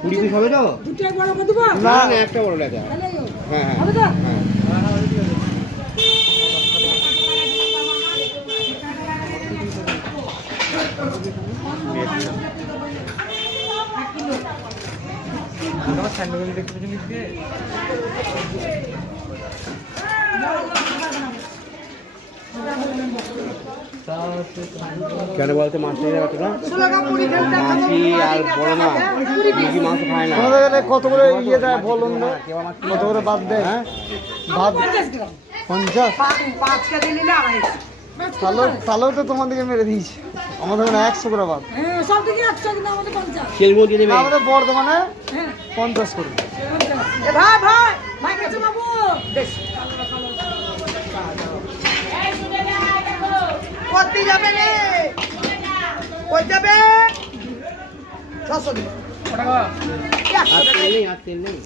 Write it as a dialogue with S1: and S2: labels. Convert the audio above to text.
S1: কুড়ি পিস হবে তো?
S2: দুটাই বড় করে দেবো?
S1: না না একটা বড় লেখা। হ্যাঁ হ্যাঁ
S2: হবে তো?
S1: হ্যাঁ। কেন বলতে মাছ নিয়ে যাবে তোরা? মাছি আর বড় না। মুরগি মাংস খায় না।
S3: কত করে ইয়ে দেয় বলুন না কত করে বাদ দেয়?
S1: হ্যাঁ?
S3: ভাত
S2: পঞ্চাশ
S3: তাহলে তাহলেও তো তোমাদেরকে মেরে দিয়েছে। আমাদের ওখানে একশো করে বাদ।
S2: হ্যাঁ আমাদের
S3: বর্ধমানে
S2: হ্যাঁ।
S3: পঞ্চাশ করে।
S2: এ ভাই ভাই বাবু
S4: করতে যাবে রে। কই যাবে? ছশো টাকা
S1: আর তেল নেই আর তেল নেই।